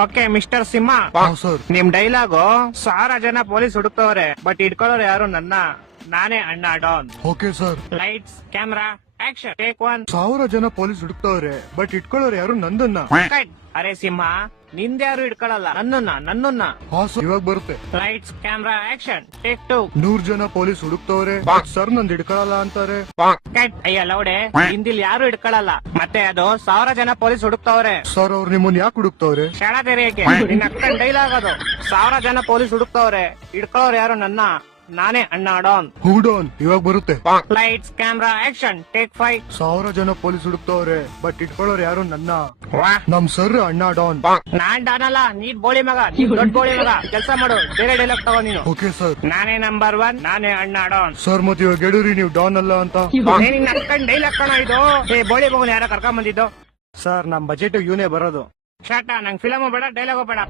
Okay mister ಸಿಂಹ, sir. ನಿಮ್ dialogue 1000 ಜನ police ಹುಡುಕ್ತವ್ರೆ but ಇಟ್ಕೊಳ್ಳೋರು ಯಾರು ನನ್ನ, ನಾನೇ ಅಣ್ಣ Don. Okay sir. Lights camera action take 1. 1000 ಜನ ಪೊಲೀಸ್ ಹುಡುಕ್ತವ್ರೆ ಬಟ್ ಇಟ್ಕೊಳ್ಳೋರು ಯಾರು ನಂದನ್ನ. ಅರೆ ಸಿಂಹ, ನಿಂದ್ಯಾರು ಇಟ್ಕೊಳ್ಳಲ್ಲ, ನನ್ನನ್ನ. ಹಾ ಸರ್, ಇವಾಗ ಬರುತ್ತೆ. Lights camera action take 2. 100 ಜನ ಪೊಲೀಸ್ ಹುಡುಕ್ತವ್ರೆ ಸರ್ ನಂದ್ ಹಿಡ್ಕೊಳಲ್ಲ ಅಂತಾರೆ. ಅಯ್ಯ ಲೌಡೆ, ಹಿಂದಿಲ್ ಯಾರು ಇಟ್ಕೊಳ್ಳಲ್ಲ, ಮತ್ತೆ ಅದು 1000 ಜನ ಪೊಲೀಸ್ ಹುಡುಕ್ತವ್ರೆ. ಸರ್ ಅವ್ರು ನಿಮ್ಮನ್ನ ಯಾಕೆ ಹುಡುಕ್ತವ್ರೆ? ಕ್ಷಣ ತೆರೆಯಕ್ಕೆ ನಿನ್ನ ಅಕ್ಕನ್ ಡೈಲಾಗ್ ಅದು. 1000 ಜನ ಪೊಲೀಸ್ ಹುಡುಕ್ತವ್ರೆ, ಇಟ್ಕೊಳ್ಳೋರು ಯಾರು ನನ್ನ, ನಾನೇ ಅಣ್ಣ ಡಾನ್. ಹೂಡಾನ್, ಇವಾಗ ಬರುತ್ತೆ. Lights camera action take 5. 1000 ಜನ ಪೊಲೀಸ್ ಹುಡುಕ್ತವ್ರೆ ಬಟ್ ಇಟ್ಕೊಳ್ಳೋರು ಯಾರು ನನ್ನ, ವಾ, ನಮ್ ಸರ್ ಅಣ್ಣ ಡಾನ್. ನಾನ್ ಡಾನ್ ಅಲ್ಲ, ನೀನ್ ಬೋಳಿ ಮಗ, ನೀನ್ ದೊಡ್ಡ ಬೋಳಿ ಮಗ. ಕೆಲಸ ಮಾಡು, ಬೇರೆ ಡೈಲಾಗ್ ತಗೋ ನೀನು. Okay sir. ನಾನೇ ನಂಬರ್ 1, ನಾನೇ ಅಣ್ಣ ಡಾನ್. ಸರ್ ಮತ್ತೆ ಇವಾಗ ಹೇಳಿರಿ ನೀವು ಡಾನ್ ಅಲ್ಲ ಅಂತ. ನಿನ್ನ ಅಕ್ಕನ್ ಡೈಲಾಗ್ ಕಣ ಇದು. ಏ ಬೋಳಿ ಮಗನ್ ಯಾರ ಕರ್ಕೊಂಡ್ ಬಂದಿದ್ದು? ಸರ್ ನಮ್ ಬಜೆಟ್ ಇವನೇ ಬರೋದು. ಶಾಟ, ನಂಗ್ ಫಿಲಮ್ ಬೇಡ, ಡೈಲಾಗ್ ಬೇಡ.